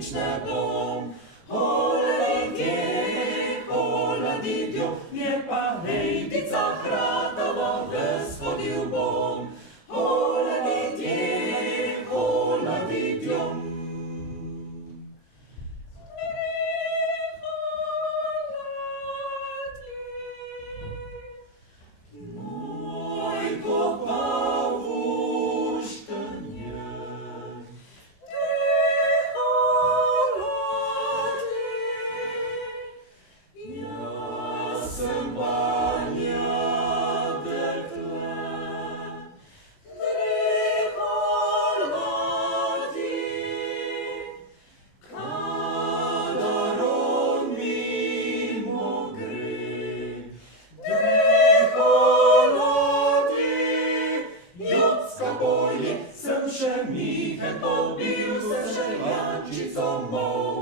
nič ne bom. Holadidje, holadidjo, je pa lejdica hratava, ves hodil bom. Holadidje, holadidjo. Sem še Mihe dobil, sem še Jančico mol.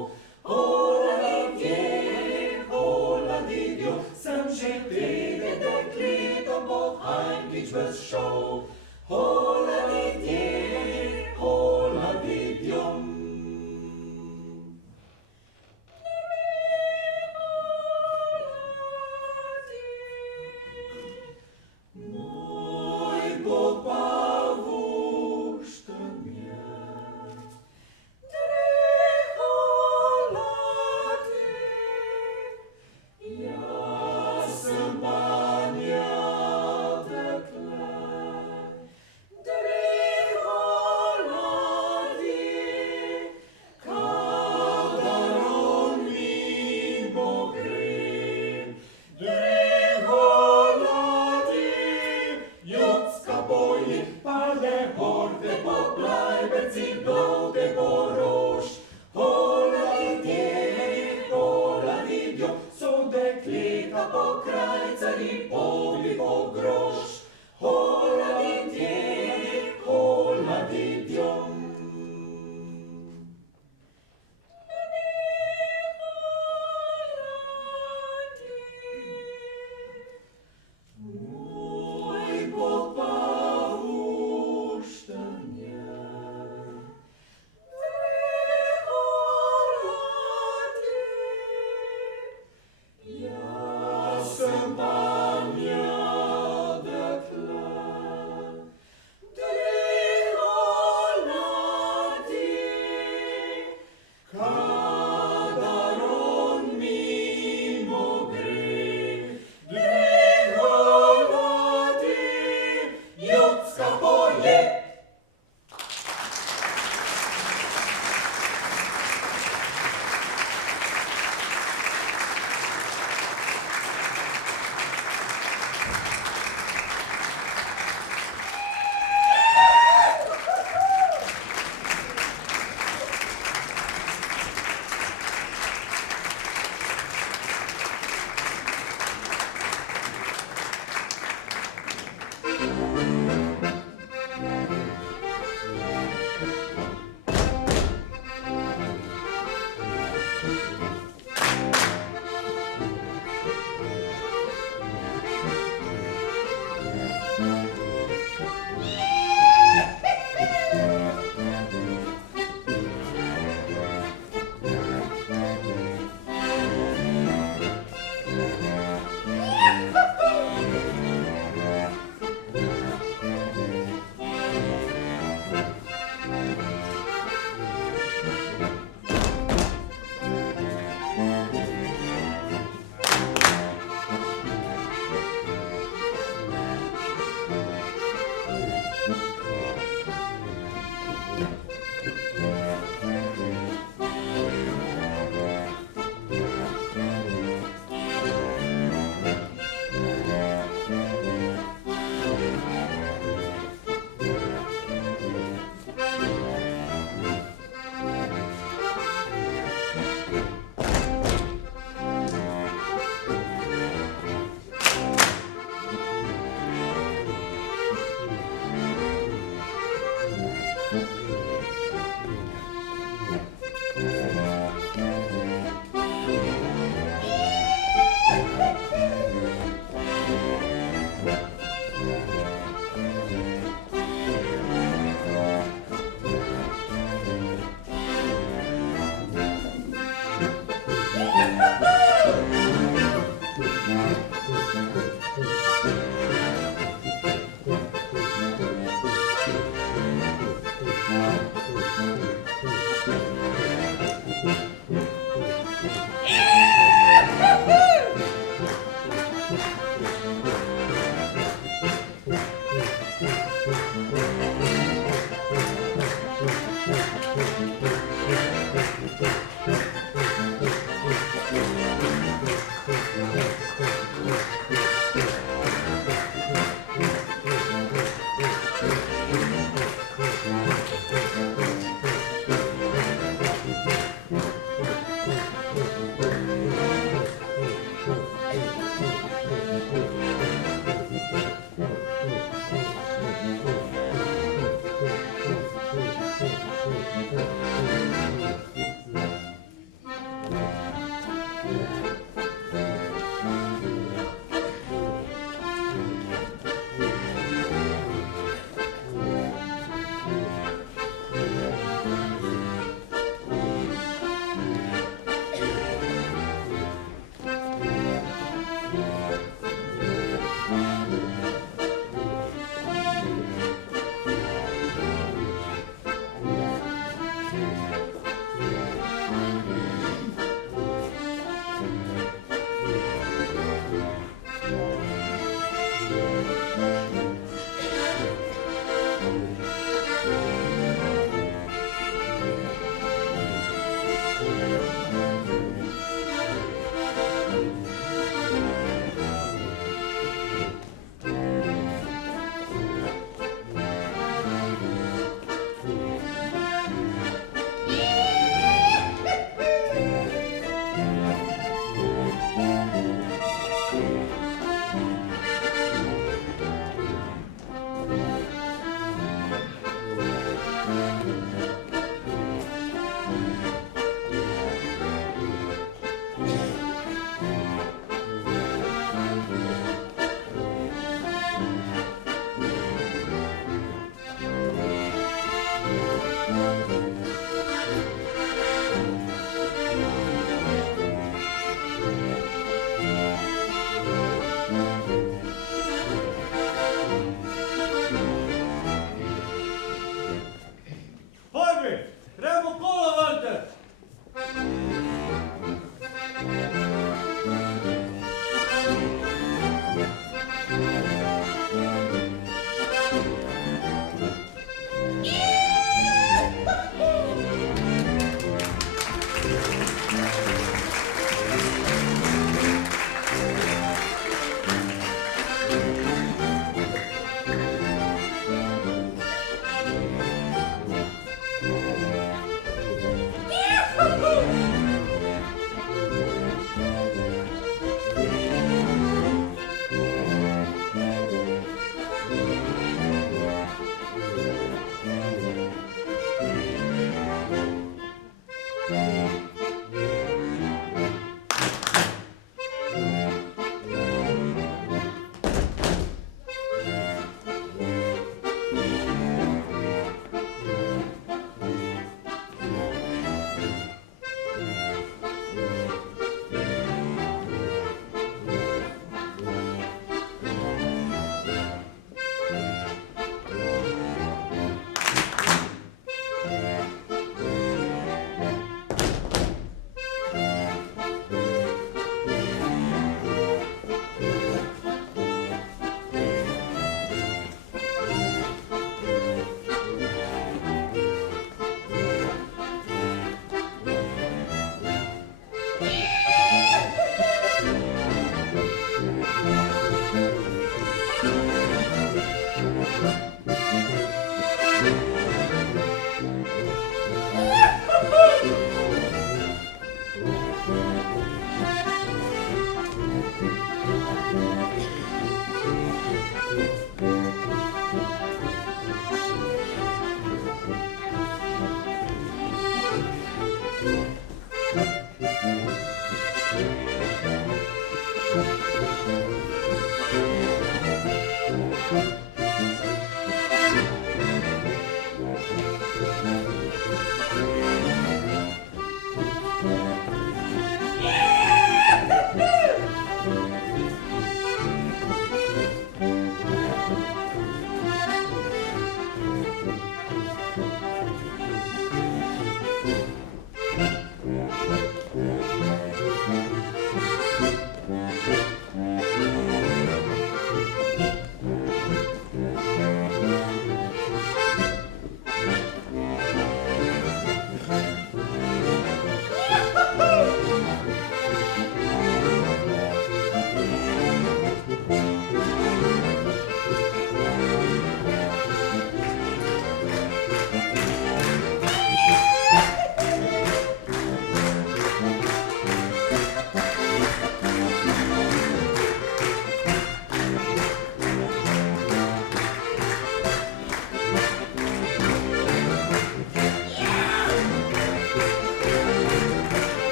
Holadidje, holadidjo, sem že tede dekletom po Hajnkič ves šol. Holadidje, holadidjo. Moj Bog pa pale horde po Blajberci, dolge porož. Holadidje, holadidjo, so dekleta po krajcari, poli po groš. Holadidje, holadidjo.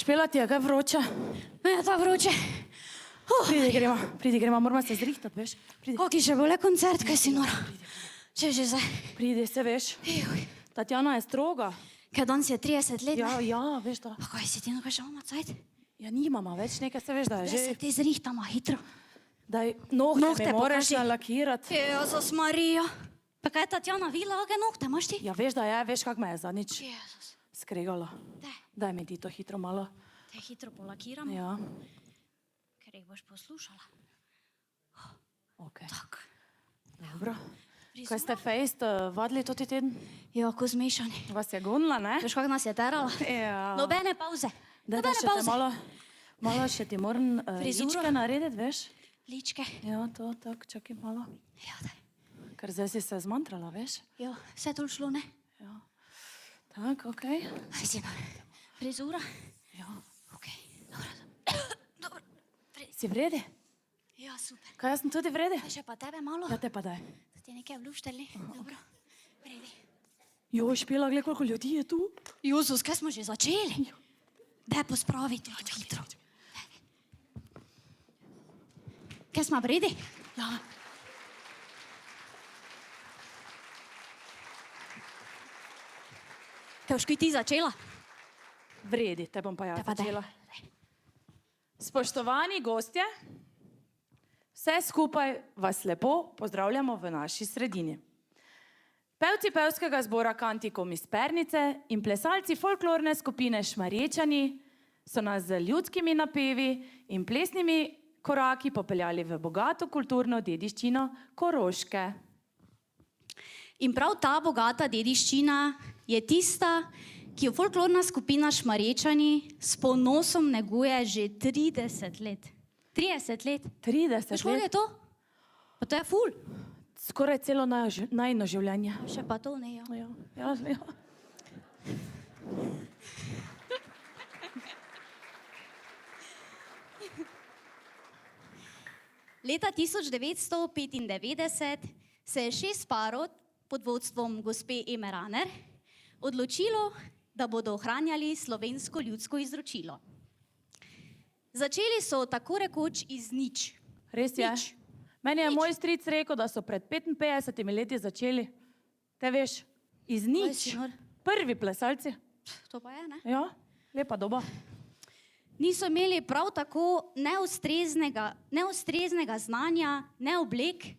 Špela ti je kaj vroče? Me je ta vroče. Pridi, gremo, moramo se zrihtati, veš. Pridi. Kaki še bo le koncert, kaj si nora? Če že zdaj. Pridi, se veš. Juj. Tatjana je stroga. Kaj danes je 30 let, ne? Ja, veš da. A kaj si ti, no kaj še imamo cajt? Ja, nimamo več nekaj, se veš, da je Da se že... ti zrihtamo hitro. Daj, nohte mi moraš pokaži. nalakirati. Jezus Marija. Pa kaj Tatjana videla, kakve nohte imaš ti? Ja, veš da je, veš kak me je zadnjič Jezus. skregala. Daj mi ti to hitro malo. Te hitro polakiramo, Ja, ker jih boš poslušala. okej. Tak. Dobro. Kaj ste fejst vadili toti teden? Ja, ko zmešani. Vas je gonila, ne? Veš, kak nas je terala? Ja. Nobene pauze. Da Nobene še te pauze. malo še ti moram Frizuro? ličke narediti, veš? Ličke. Ja, to, tako, čakaj malo. Ja, daj. Ker zdaj si se zmantrala, veš? Ja, vse to šlo, ne? Ja. Tak, okej. Aj si no. Frizura? Ja. Okej, dobro. Dobro. Si vredi? Ja, super. Kaj, jaz sem tudi vredi? Kaj še pa tebe malo? Ja, te pa daj. Da ti nekaj vluštali? Dobro. Vredi. Jo, Špela, gled, koliko ljudi je tu. Jezus, kaj smo že začeli? Daj pospraviti to hitro. Kaj smo vredi? Ja. Kaj boš kaj ti začela? Vredi, te bom pa jaz Te pa daj. začela. Spoštovani gostje, vse skupaj vas lepo pozdravljamo v naši sredini. Pevci pevskega zbora Kantikom iz Pernice in plesalci folklorne skupine Šmarječani so nas z ljudskimi napevi in plesnimi koraki popeljali v bogato kulturno dediščino Koroške. In prav ta bogata dediščina je tista, ki jo folklorna skupina Šmarječani s ponosom neguje že 30 let. 30 let. 30 Veš, koliko je let, to? Pa to je ful. skoraj celo najino življenje. Še pa to ne, ja. Ja. Leta 1995 se je 6 parov pod vodstvom gospe Eme Raner odločilo, da bodo ohranjali slovensko ljudsko izročilo. Začeli so tako rekoč iz nič. Res je. Nič. Meni je Nič. moj stric rekel, da so pred 55 leti začeli. Te veš, iz si nič. nor? Prvi plesalci. To pa je, ne? Ja, lepa doba. Niso imeli prav tako neustreznega znanja, ne oblek,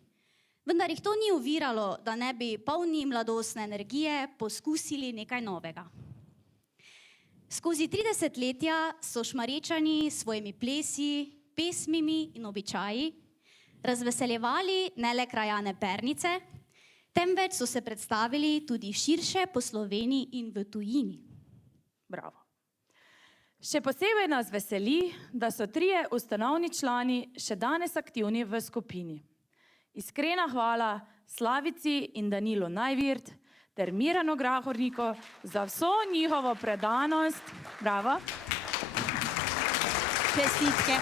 vendar jih to ni oviralo, da ne bi polni mladostne energije poskusili nekaj novega. Skozi 30 letja so Šmarječani s svojimi plesi, pesmimi in običaji razveseljevali ne le krajane Pernice, temveč so se predstavili tudi širše po Sloveniji in v tujini. Bravo. Še posebej nas veseli, da so 3 ustanovni člani še danes aktivni v skupini. Iskrena hvala Slavici in Danilu Najvirt ter Miranu Grahorniku za vso njihovo predanost. Bravo. Čestitke.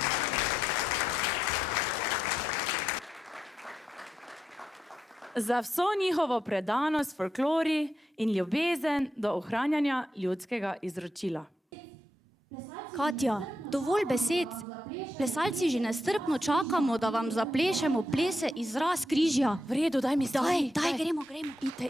Za vso njihovo predanost folklori in ljubezen do ohranjanja ljudskega izročila. Katja, dovolj besed. Plesalci že nestrpno čakamo, da vam zaplešemo plese iz Razkrižja. V redu, daj mi stvari. Daj, gremo. Ite.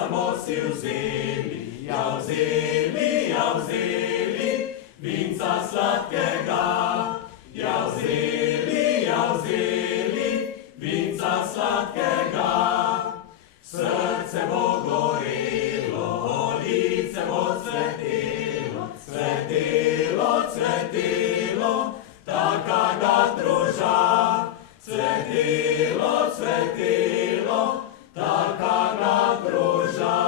samo si vzeli, ja vzeli, ja vzeli, vinca sladkega, ja vzeli, ja vzeli, vinca sladkega. Srce bo gorelo, lice bo cvetelo, cvetelo, cvetelo, taka ga druža. Cvetelo, cvetelo, taka ga druža.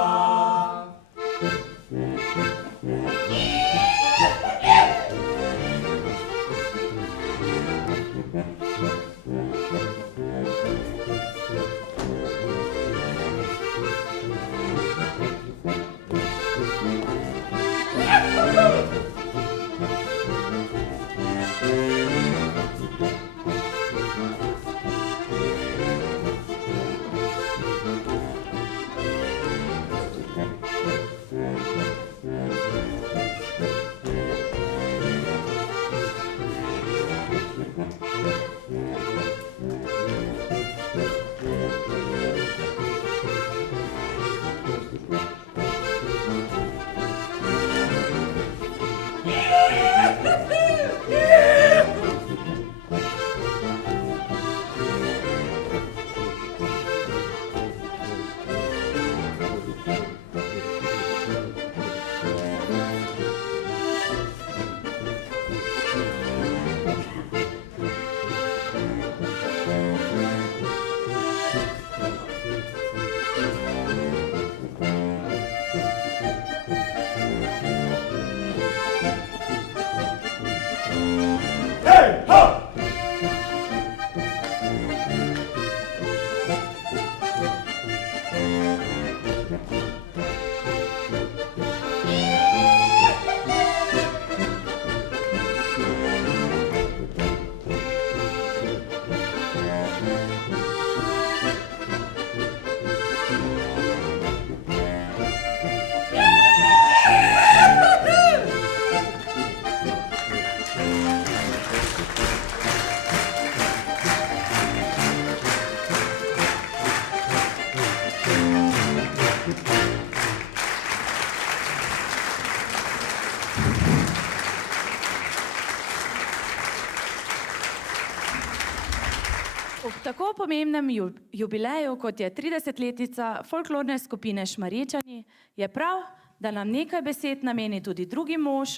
Ob tako pomembnem jubileju, kot je 30-letnica folklorne skupine Šmarječani, je prav, da nam nekaj besed nameni tudi drugi mož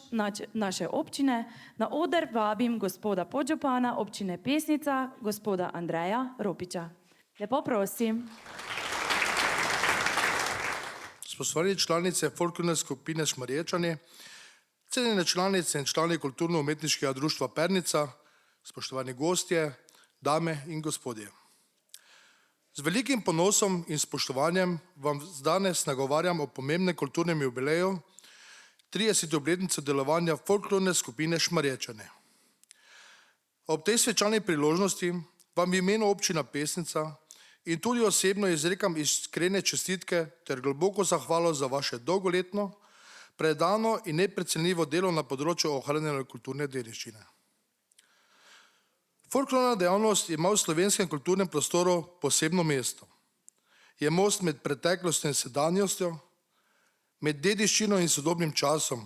naše občine. Na oder vabim gospoda podžupana občine Pesnica, gospoda Andreja Ropiča. Lepo prosim. Spoštovani članice folklorne skupine Šmarječani, cenjene članice in člani kulturno-umetniškega društva Pernica, spoštovani gostje, dame in gospodje. Z velikim ponosom in spoštovanjem vam danes nagovarjam o pomembnem kulturnem jubileju 30. obletnico delovanja folklorne skupine Šmarječani. Ob tej svečani priložnosti vam v imenu občina Pesnica in tudi osebno izrekam iskrene čestitke ter globoko zahvalo za vaše dolgoletno, predano in neprecenljivo delo na področju ohranjanja kulturne dediščine. Folklorna dejavnost ima v slovenskem kulturnem prostoru posebno mesto. Je most med preteklostjo in sedanjostjo, med dediščino in sodobnim časom.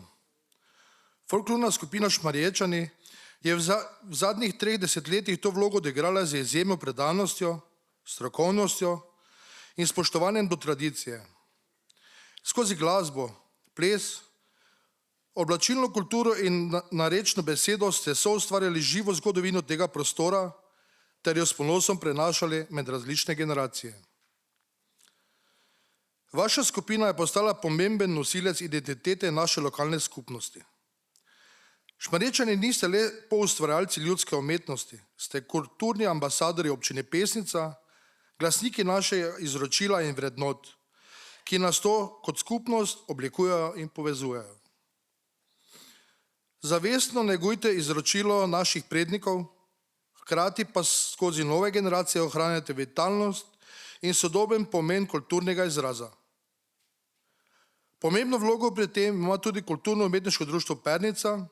Folklorna skupina Šmarječani je v zadnjih 3 desetletjih to vlogo odigrala z izjemno predanostjo, strokovnostjo in spoštovanjem do tradicije. Skozi glasbo, ples, oblačilno kulturo in narečno besedo ste soustvarjali živo zgodovino tega prostora ter jo s ponosom prenašali med različne generacije. Vaša skupina je postala pomemben nosilec identitete naše lokalne skupnosti. Šmarječani niste le poustvarjalci ljudske umetnosti, ste kulturni ambasadorji občine Pesnica, glasniki našega izročila in vrednot, ki nas to kot skupnost oblikujejo in povezujejo. Zavestno negujte izročilo naših prednikov, hkrati pa skozi nove generacije ohranjate vitalnost in sodoben pomen kulturnega izraza. Pomembno vlogo pri tem ima tudi kulturno-umetniško društvo Pernica,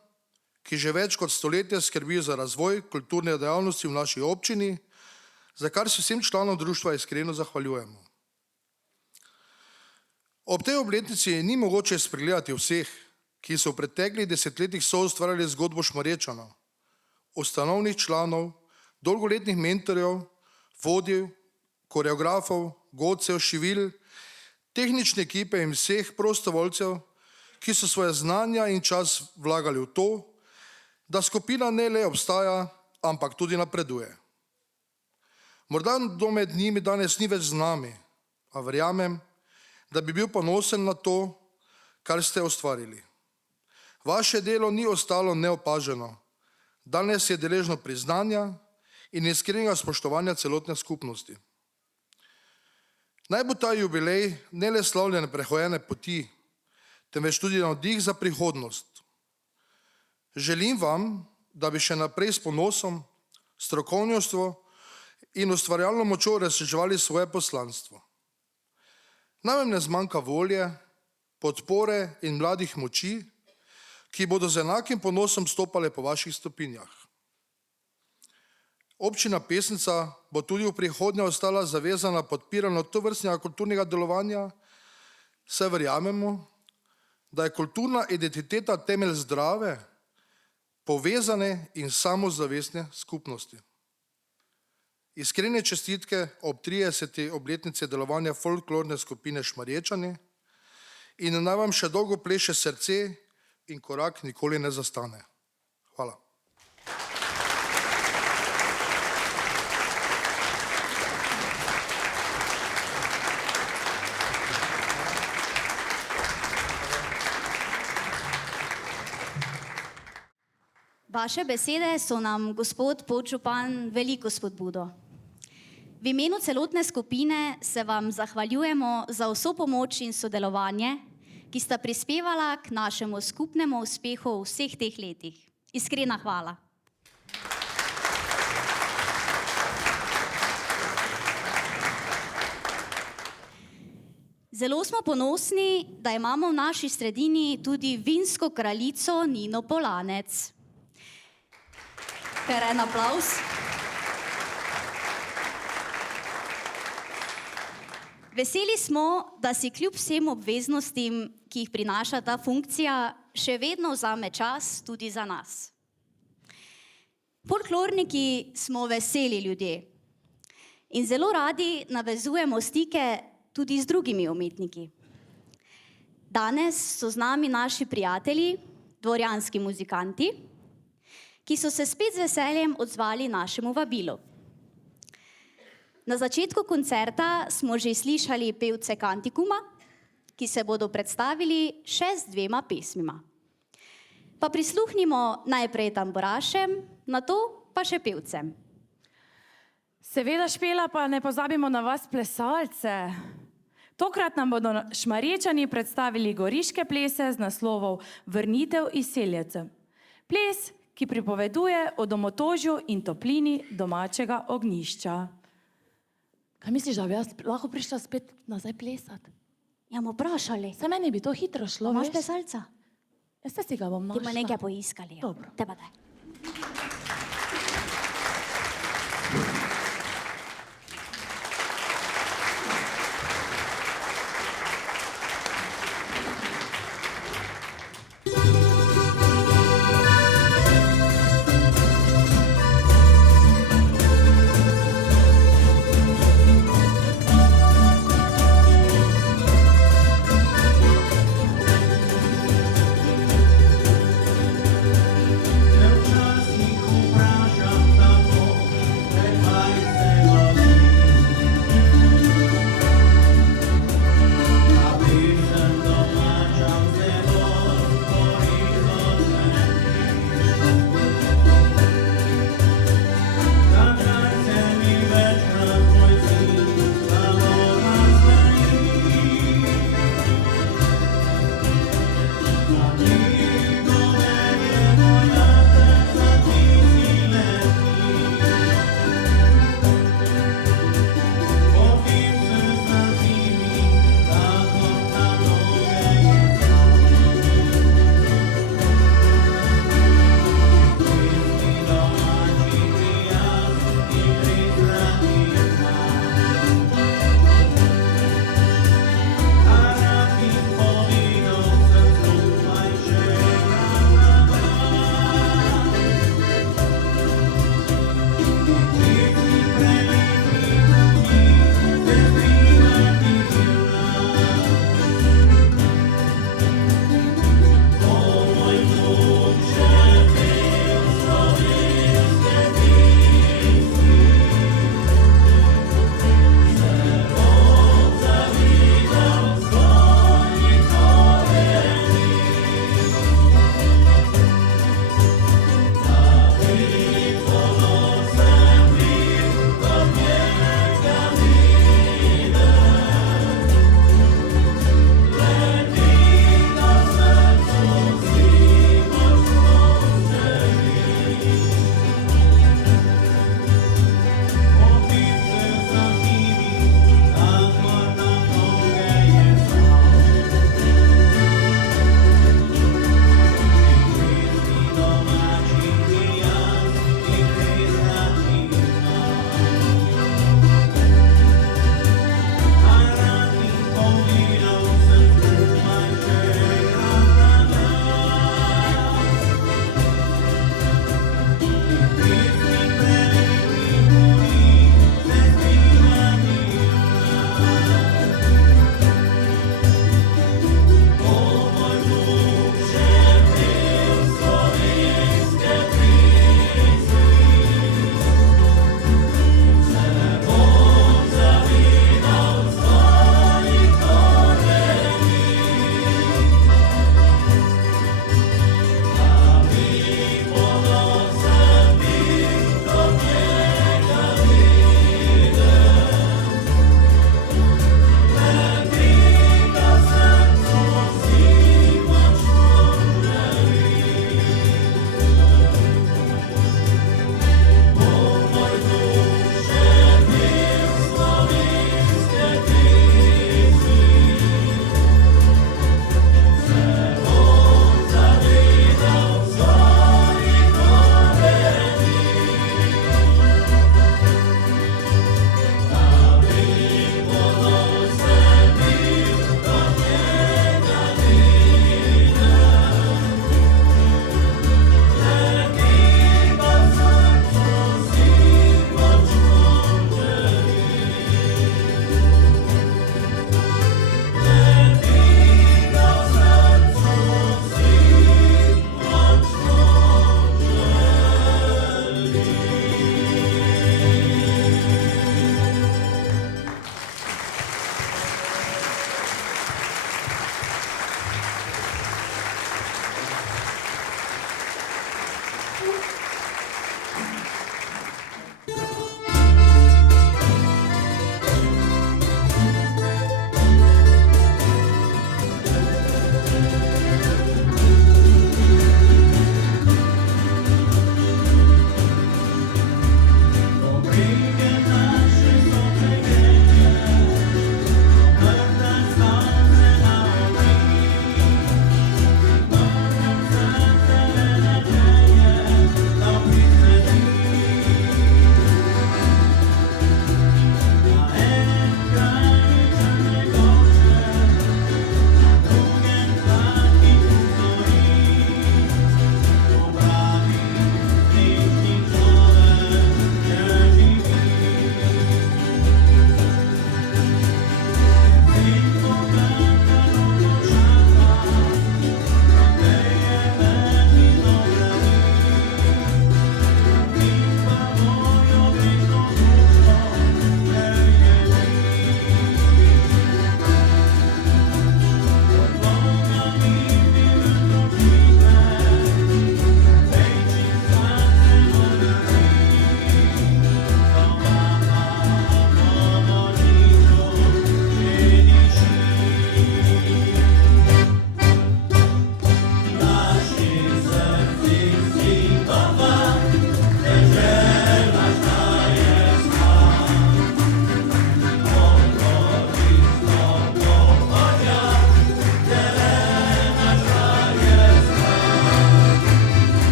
ki že več kot stoletje skrbi za razvoj kulturne dejavnosti v naši občini, za kar se vsem članom društva iskreno zahvaljujemo. Ob tej obletnici ni mogoče spregledati vseh, ki so v preteklih desetletjih soustvarjali zgodbo Šmarječanov, ustanovnih članov, dolgoletnih mentorjev, vodij, koreografov, godcev, šivil, tehnične ekipe in vseh prostovoljcev, ki so svoje znanja in čas vlagali v to, da skupina ne le obstaja, ampak tudi napreduje. Morda kdo med njimi danes ni več z nami, a verjamem, da bi bil ponosen na to, kar ste ustvarili. Vaše delo ni ostalo neopaženo. Danes je deležno priznanja in iskrenega spoštovanja celotne skupnosti. Naj bo ta jubilej ne le slavljenje prehojene poti, temveč tudi navdih za prihodnost. Želim vam, da bi še naprej s ponosom, strokovnostjo in ustvarjalno močjo uresničevali svoje poslanstvo. Naj vam ne zmanjka volje, podpore in mladih moči, ki bodo z enakim ponosom stopale po vaših stopinjah. Občina Pesnica bo tudi v prihodnje ostala zavezana podpiranju tovrstnega kulturnega delovanja, saj verjamemo, da je kulturna identiteta temelj zdrave, povezane in samozavestne skupnosti. Iskrene čestitke ob 30. obletnici delovanja folklorne skupine Šmarječani in naj vam še dolgo pleše srce in korak nikoli ne zastane. Hvala. Vaše besede so nam, gospod podžupan, veliko spodbudo. V imenu celotne skupine se vam zahvaljujemo za vso pomoč in sodelovanje, ki sta prispevala k našemu skupnemu uspehu v vseh teh letih. Iskrena hvala. Zelo smo ponosni, da imamo v naši sredini tudi vinsko kraljico Nino Polanec. Kar en aplavz. Veseli smo, da si kljub vsem obveznostim, ki jih prinaša ta funkcija, še vedno vzame čas tudi za nas. Folklorniki smo veseli ljudje in zelo radi navezujemo stike tudi z drugimi umetniki. Danes so z nami naši prijatelji, dvorjanski muzikanti, ki so se spet z veseljem odzvali našemu vabilu. Na začetku koncerta smo že slišali pevce Kantikuma, ki se bodo predstavili še z 2 pesmima. Pa prisluhnimo najprej tamburašem, nato pa še pevcem. Seveda, Špela, pa ne pozabimo na vas plesalce. Tokrat nam bodo Šmarječani predstavili goriške plese z naslovov Vrnitev izseljevcev. Ples, ki pripoveduje o domotožju in toplini domačega ognjišča. Kaj misliš, da bi jaz lahko prišla spet nazaj plesati? Ja, bomo vprašali. Saj meni bi to hitro šlo, Imaš veš? plesalca? Jaz si ga bom Ti bomo našla. nekaj poiskali. Ja. Dobro. Te pa daj. Thank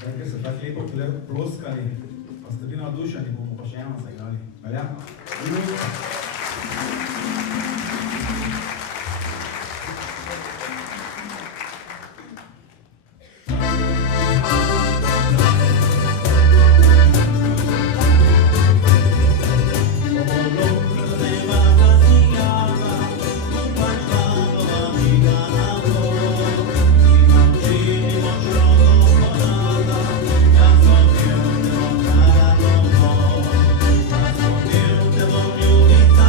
Zdaj, ker ste tako lepo ploskali, pa ste bili navdušeni, bomo pa še eno zaigrali. Velja? Te bom ljubita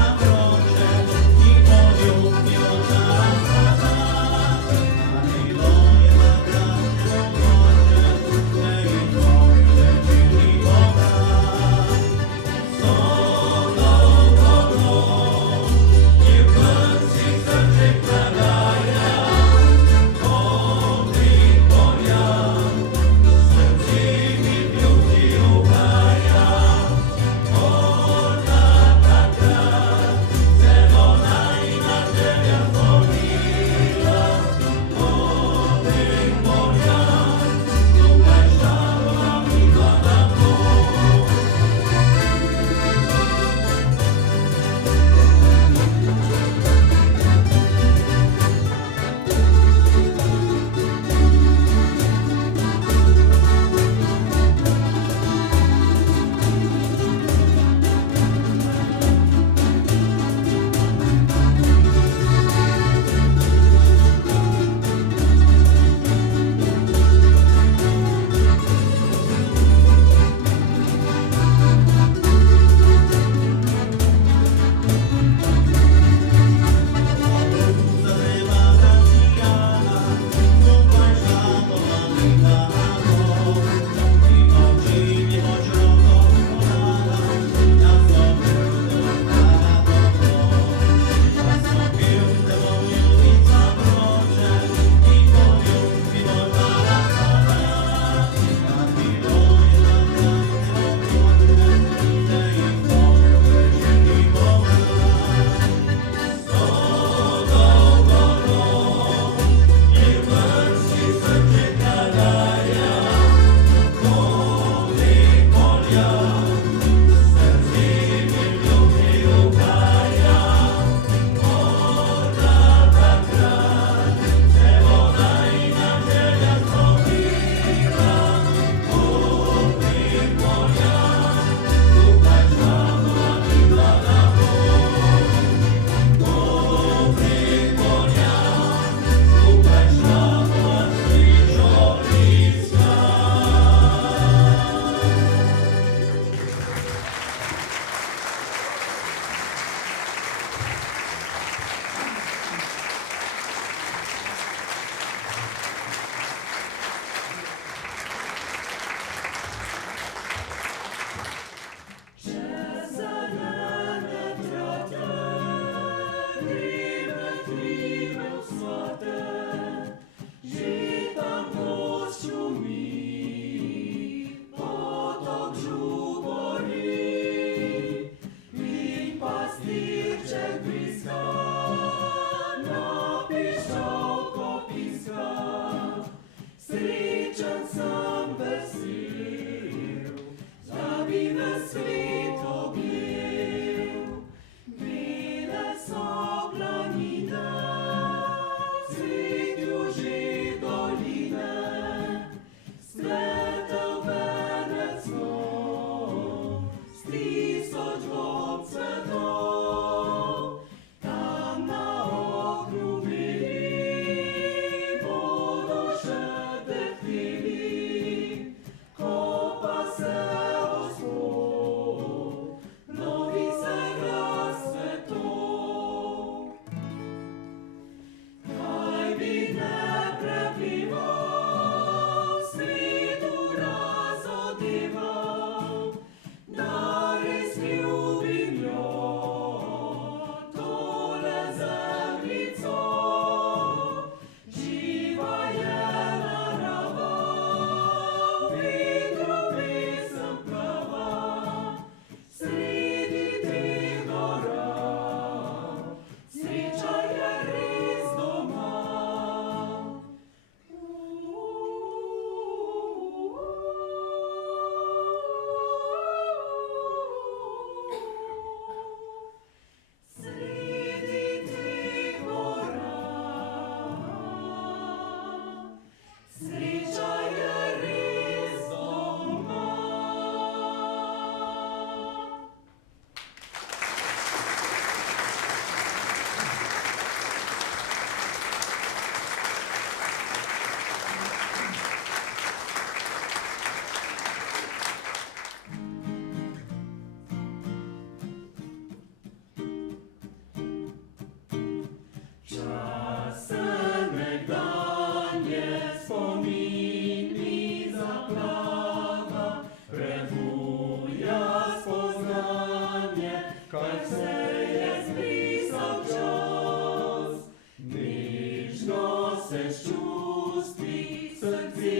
spomini zaplava, prebuja spoznanje, kaj se je zbrisal čas. Nežno se s čustvi srce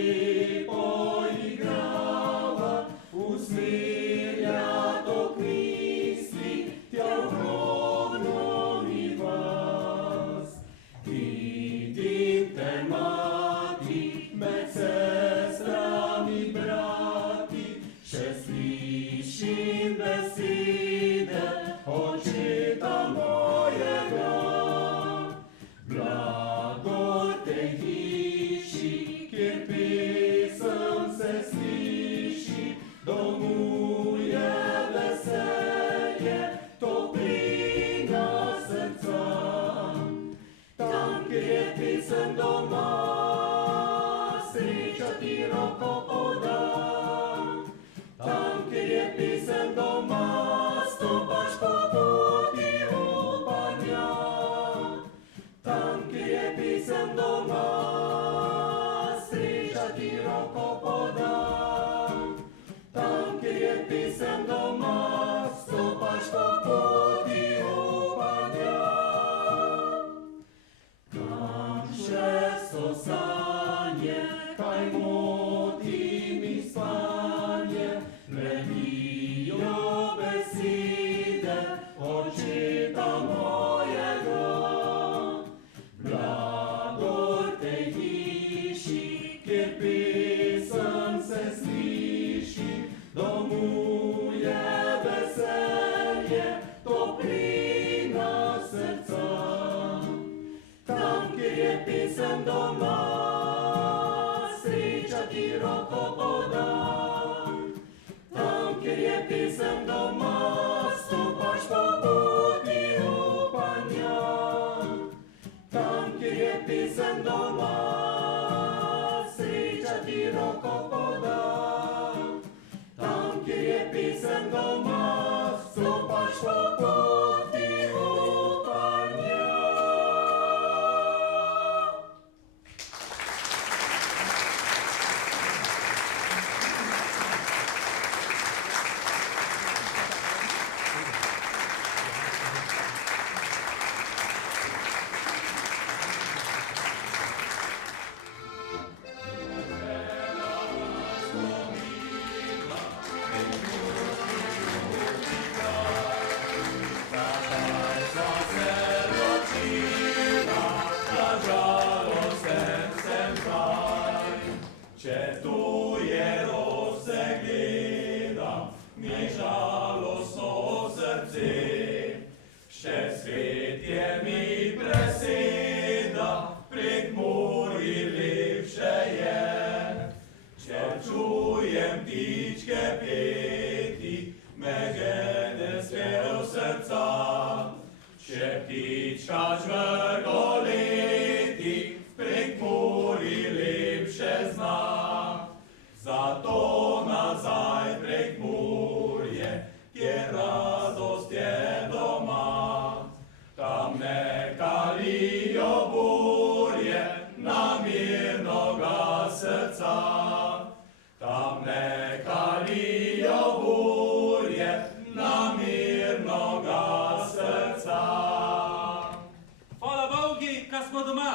poigrava, usmerja tok misli tja v grobnovi vas. Vidim te, mati, med sestrami, brati, še slišim besede očeta mojega. Blagor tej hiši, kjer pesem se sliši, domuje veselje, toplina srca. Tam, kjer je pesem doma, sreča ti roko poda. Tam, kjer je pesem doma, stopaš po poti upanja. Tam, kjer je pesem doma, sreča ti roko poda. Tam, kjer je pesem doma, stopaš po poti upanja. Kam še so sanje, kaj moti mi spanje, levijo besede očeta mojega. Blagor tej hiši, kjer pesem se sliši, domuje veselje, toplina srca. Tam, kjer je pesem doma, sreča ti roko poda. Tam, kjer je pesem doma, stopaš po poti upanja. Tam, kjer je pesem doma, sreča ti roko poda. Tam, kjer je pesem doma, stopaš po poti upanja. Če tuje rose gledam, mi žalostno srce, še svet je mi preseda, prek morij lepše je. Če čujem ptičke peti, me žene spev srca. Če ptička žvrgo leti, prek morij lepše zna. Zato nazaj prek morje, kjer radost je doma. Tam ne kalijo burje namirnoga srca. Tam ne kalijo burje namirnoga srca. Hvala Bogu, ka smo doma.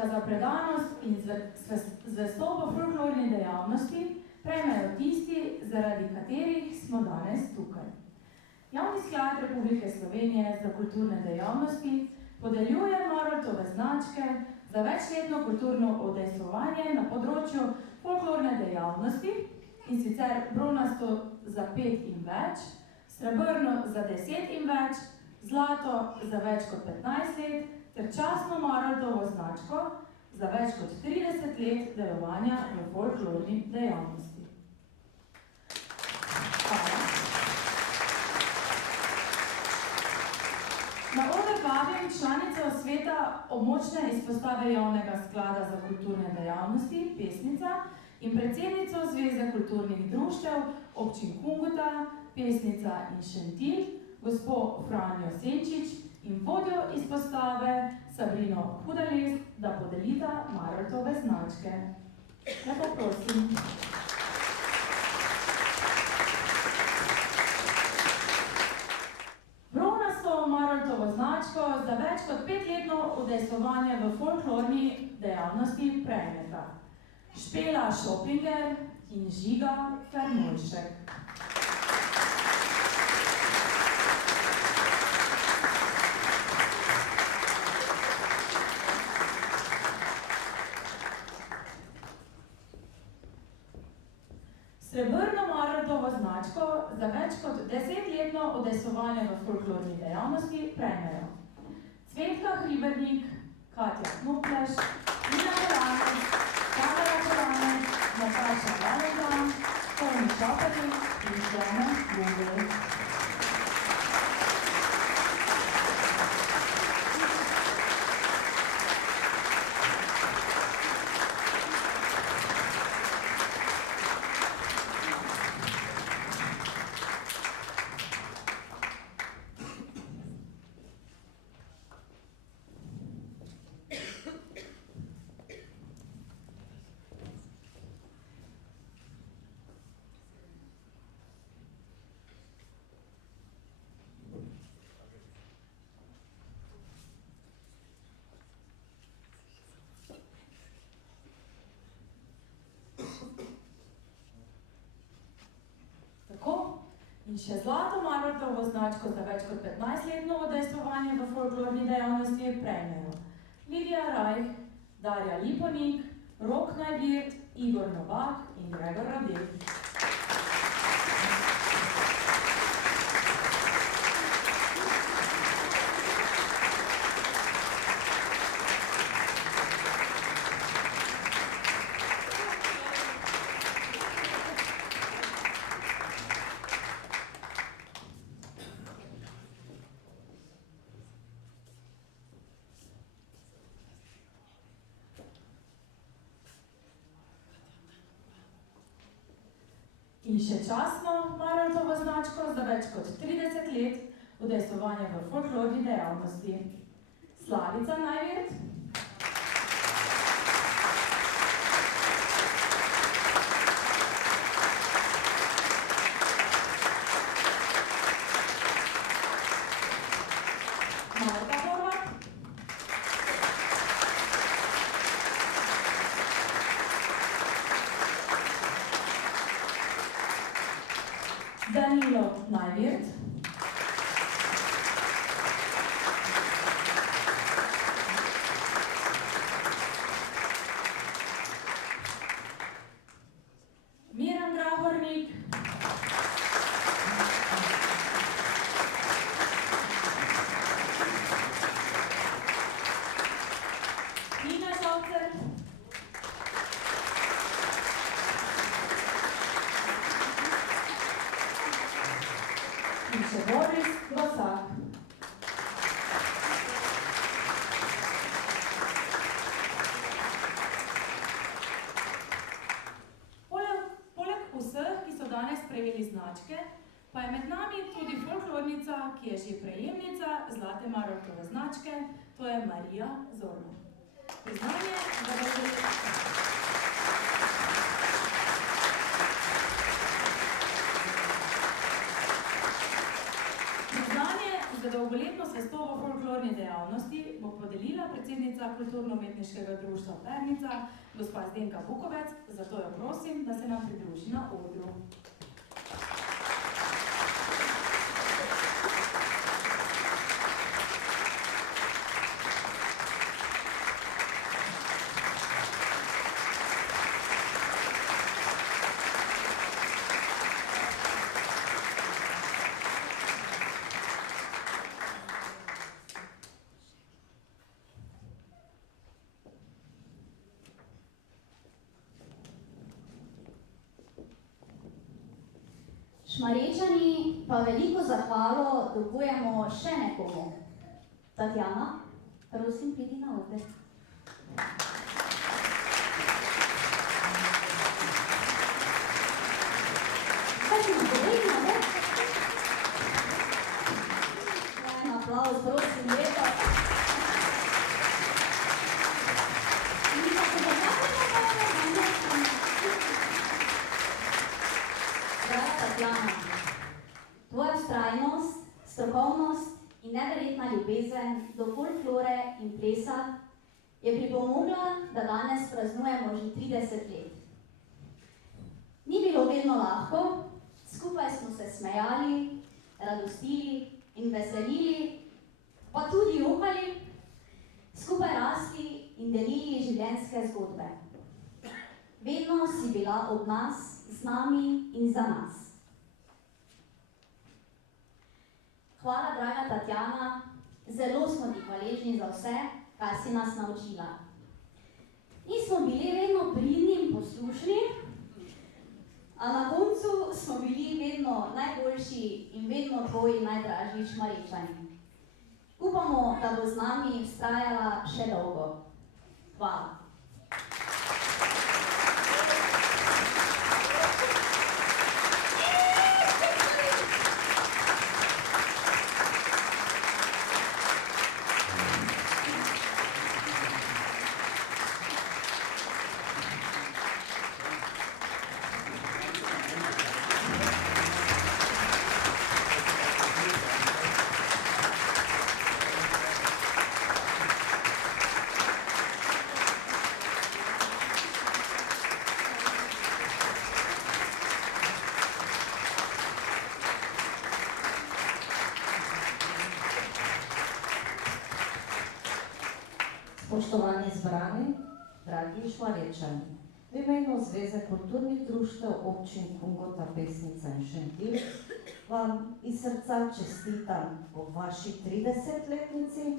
da za predanost in zvestobo folklorni dejavnosti prejmejo tisti, zaradi katerih smo danes tukaj. Javni sklad Republike Slovenije za kulturne dejavnosti podeljuje Maroltove značke za večletno kulturno udejstvovanje na področju folklorne dejavnosti, in sicer bronasto za 5 in več, srebrno za 10 in več, zlato za več kot 15 let, ter častno Maroltovo značko za več kot 30 let delovanja v folklorni dejavnosti. Hvala. Na oder vabim članico sveta območne izpostave Javnega sklada za kulturne dejavnosti, pesnica in predsednico Zveze kulturnih društev občin Kungota, pesnica in Šentilj, gospo Franjo Senčič in vodjo izpostave Sabrino Hudalist, da podelita Maroltove značke. Lepo prosim. Maroltovo značko za več kot 5-letno udejstvovanje v folklorni dejavnosti prejmeta Špela Šopinger in Žiga Fermojšek. Srebrno Maroltovo značko za več kot 10-letno udejstvovanje v folklorni dejavnosti prejmejo Cvetka Hribernik, Katja Knupleš, Ina Koranec, Tamara Koranec, Nataša Valentan, Toni Čaperik in Klemen Bugel. In še zlato Maroltovo značko za več kot 15-letno udejstvovanje v folklorni dejavnosti prejmejo Lidija Rajh, Darja Liponik, Rok Najvirt, Igor Novak in Gregor Radel. In še častno Maroltovo značko za več kot 30 let udejstvovanja v folklorni dejavnosti Slavica Najvirt, Marta Horvat, Danilo Najvirt, Miran Grahornik, Nina Žalcer, in še Boris Gosak. Poleg vseh, ki so danes prejeli značke, pa je med nami tudi folklornica, ki je že prejemnica zlate Maroltove značke, to je Marija Zorno. Priznanje za dolgoletno zvestobo folklorni dejavnosti bo podelila nastopila predsednica Kulturno-umetniškega društva Pernica, gospa Zdenka Bukovec, zato jo prosim, da se nam pridruži na odru. Šmarečani pa veliko zahvalo dolgujemo še nekomu. Tatjana, prosim, pridi na oder. Kaj si nam povedala, ne? En aplavz, prosim, lepo. Tatjana, tvoja vztrajnost, strokovnost in neverjetna ljubezen do folklore in plesa je pripomogla, da danes praznujemo že 30 let. Ni bilo vedno lahko, skupaj smo se smejali, radostili in veselili, pa tudi jokali, skupaj rasli in delili življenjske zgodbe. Vedno si bila ob nas, z nami in za nas. Hvala, draga Tatjana, zelo smo ti hvaležni za vse, kar si nas naučila. Nismo bili vedno pridni in poslušni, a na koncu smo bili vedno najboljši in vedno tvoji najdražji Šmarečani. Upamo, da bo z nami vztrajala še dolgo. Hvala. Spoštovani zbrani, dragi Šmarečani, v imenu Zveze kulturnih društev občin Kungota, Pesnica in Šentilj vam iz srca čestitam ob vaši 30-letnici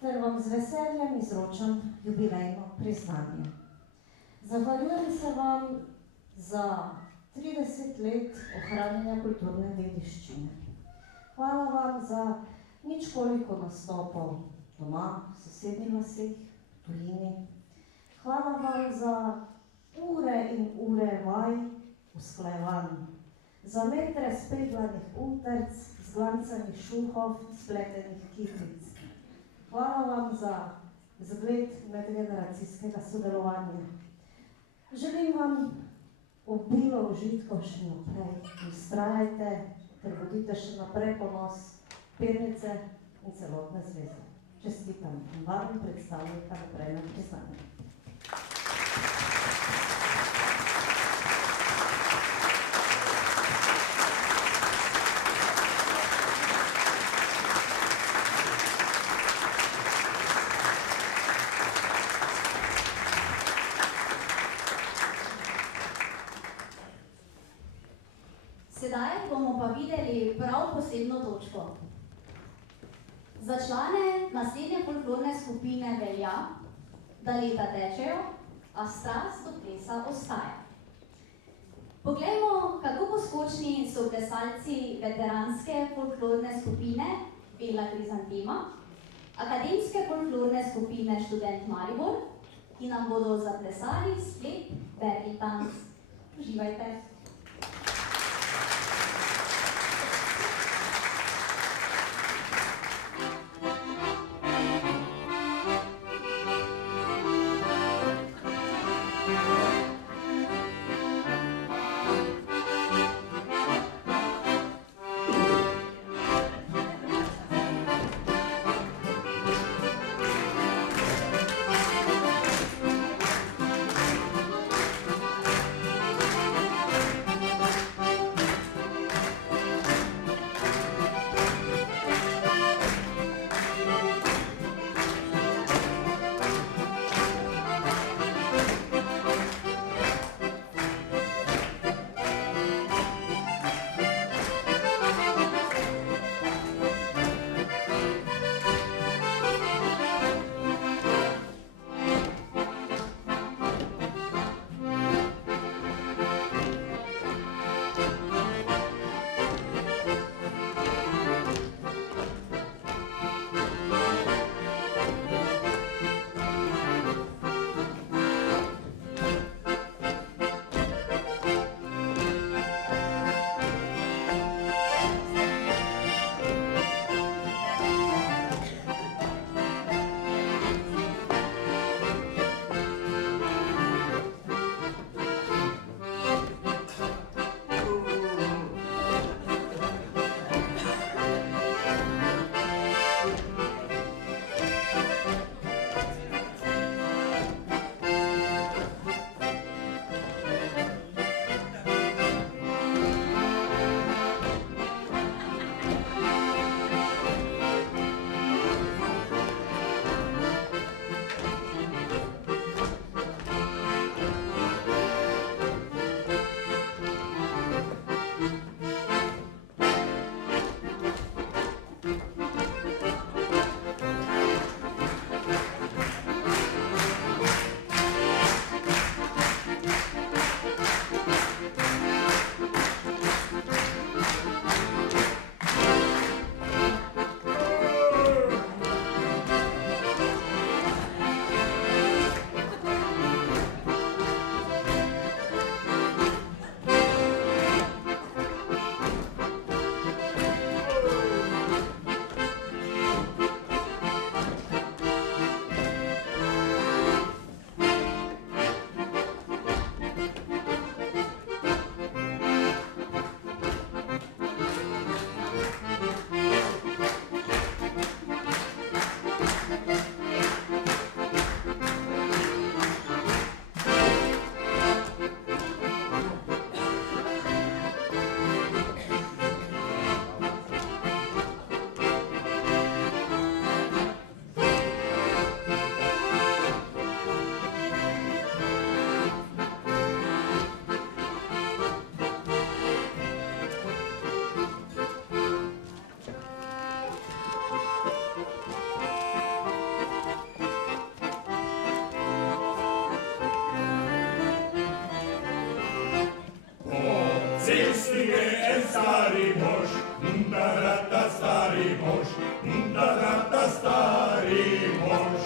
ter vam z veseljem izročam jubilejno priznanje. Zahvaljujem se vam za 30 let ohranjanja kulturne dediščine. Hvala vam za ničkoliko nastopov doma, v sosednjih vaseh, v tujini. Hvala vam za ure in ure vaj, usklajevanj, za metre speglanih utrc, zglancanih šuhov, spletenih kitic. Hvala vam za zgled medgeneracijskega sodelovanja. Želim vam obilo užitkov še naprej. Vztrajajte ter bodite še naprej ponos Pernice in celotne zveze. Čestitam in vabim predstavnika naprej na priznanje. Sedaj bomo pa videli prav posebno točko. Za člane naslednje folklorne skupine velja, da leta tečejo, a strast do plesa ostaja. Poglejmo, kako poskočni so plesalci veteranske folklorne skupine Bela Krizantema, akademske folklorne skupine Študent Maribor, ki nam bodo zaplesali sklep Berli tanc. Uživajte! pesmi je en stari mož, tarata stari mož, tarata stari mož.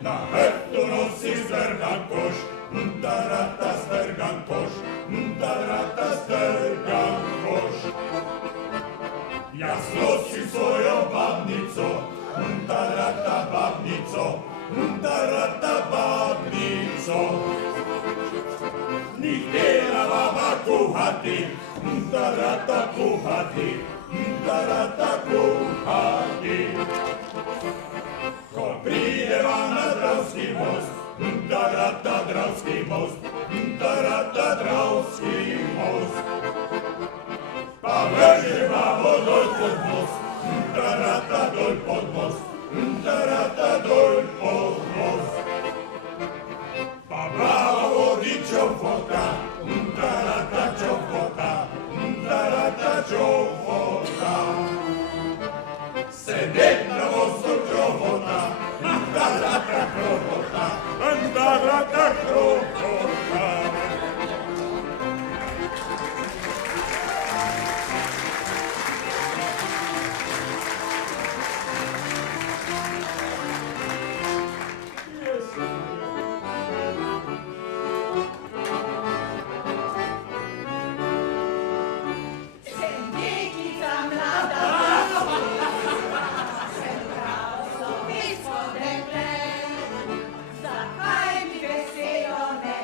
Na hrbtu nosi zdrgan koš, tarata zdrgan koš, tarata zdrgan koš. Jaz nosim svojo babnico, tarata babnico, tarata babnico. Ni htjela baba kuhati, tarata kuhati, tarata kuhati. Ko prideva na Dravski most, tarata Dravski most, tarata Dravski most. Pa vrže babo dol pod most, tarata dol pod most, tarata dol pod most. Pa brava vodi čofota, tarata čofota, tarata čofota. Sedet na mostu krovota, tarata krovota, tarata krovota. Zakaj mi besedo ne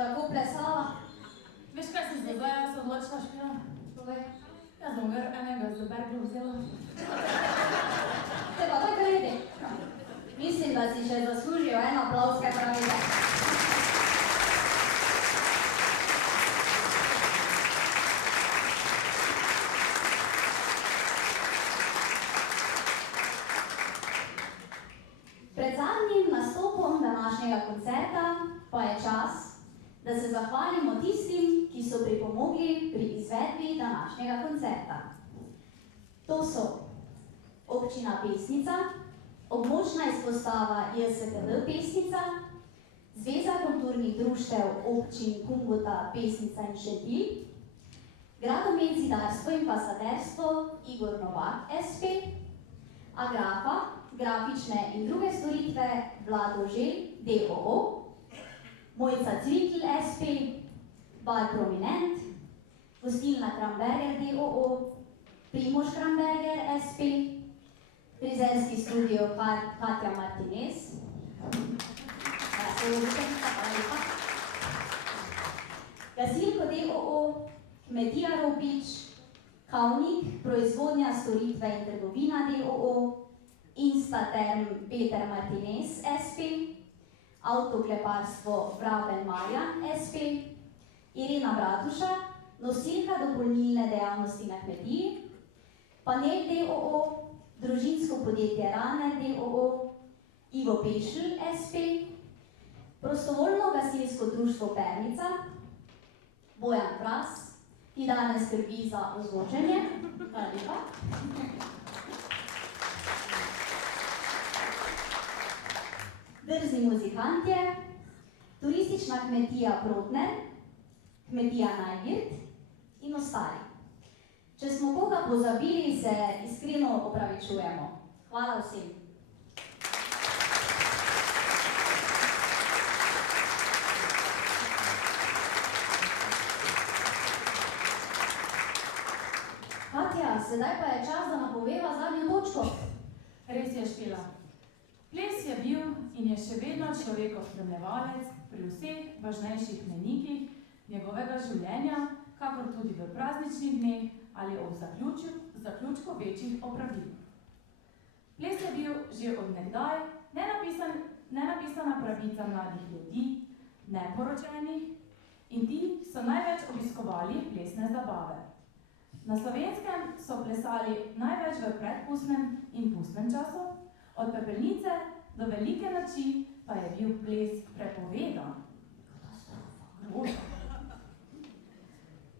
tako plesala. Veš, kaj si zdaj jaz odločila, Špila? Povej. Jaz bom enega z Berglom vzela. Te pa tako redi. Mislim, da si še zaslužil en aplavz, kaj pravite. Pred zadnjim nastopom današnjega koncerta pa je čas, da se zahvalimo tistim, ki so pripomogli pri izvedbi današnjega koncerta. To so Občina Pesnica, območna izpostava JSKD Pesnica, Zveza kulturnih društev občin Kungota, Pesnica in Šentilj, Gradomet zidarstvo in fasaderstvo Igor Novak SP, Agrafa, grafične in druge storitve Vlado Želj DOO, Mojca Cvikl SP, Bar Prominent, Gostilna Kramberger DOO, Primož Kramberger SP, Frizerski studio Katja Martinez, Gasilko DOO, Kmetija Robič, Kavnik, proizvodnja storitve in trgovina DOO, Instaterm Peter Martinez SP, Avtokleparstvo Vraben Marjan SP, Irena Bratuša, nosilka dopolnilne dejavnosti na kmetiji, Panel DOO, družinsko podjetje Raner DOO, Ivo Pešl SP, prostovoljno gasilsko društvo Pernica, Bojan Fras, ki danes skrbi za ozvočenje, hvala lepa. Drzni muzikantje, turistična kmetija Protner, kmetija Najvirt in ostali. Če smo koga pozabili, se iskreno opravičujemo. Hvala vsem. Katja, sedaj pa je čas, da napoveva zadnjo točko. Res je, Špila. Ples je bil in je še vedno človekov spremljevalec pri vseh važnejših mejnikih njegovega življenja, kakor tudi v prazničnih dneh ali ob zaključku večjih opravil. Ples je bil že od nekdaj nenapisana pravica mladih ljudi, neporočenih, in ti so največ obiskovali plesne zabave. Na Slovenskem so plesali največ v predpustnem in pustnem času, od pepelnice do velike noči pa je bil ples prepovedan.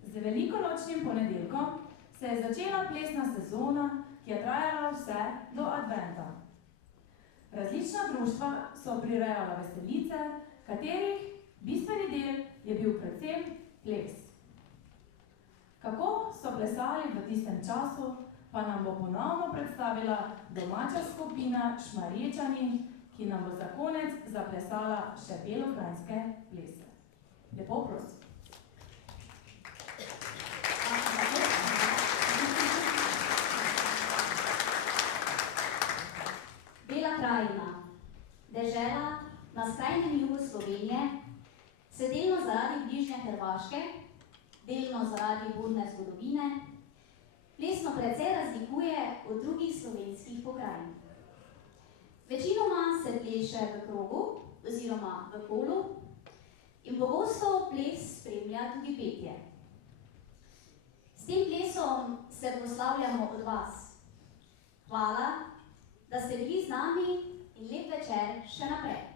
Z velikonočnim ponedeljkom se je začela plesna sezona, ki je trajala vse do adventa. Različna društva so prirejala veselice, katerih bistveni del je bil predvsem ples. Kako so plesali v tistem času, pa nam bo ponovno predstavila domača skupina Šmarječani, ki nam bo za konec zaplesala še belokranjske plese. Lepo prosim. Bela krajina, dežela na skrajnem jugu Slovenije, se delno zaradi bližnje Hrvaške, delno zaradi burne zgodovine, plesno precej razlikuje od drugih slovenskih pokrajin. Večinoma se pleše v krogu oziroma v kolu in pogosto ples spremlja tudi petje. S tem plesom se poslavljamo od vas. Hvala, da ste bili z nami in lep večer še naprej.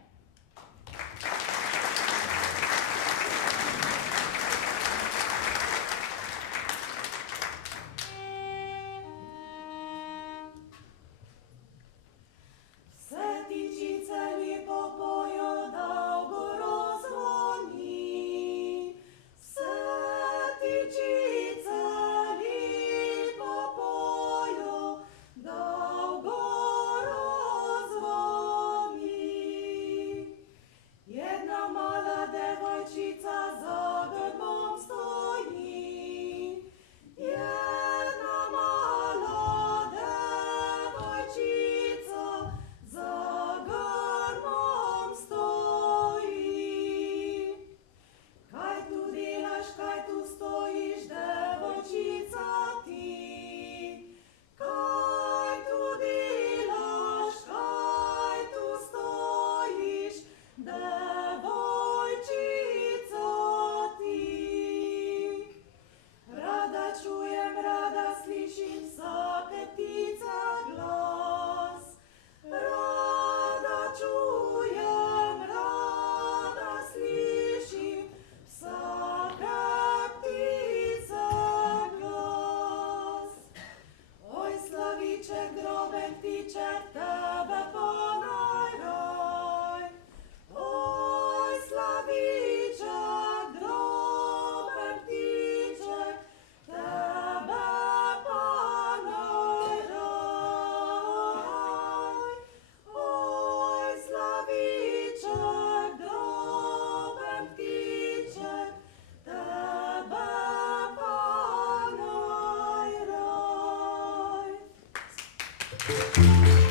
Thank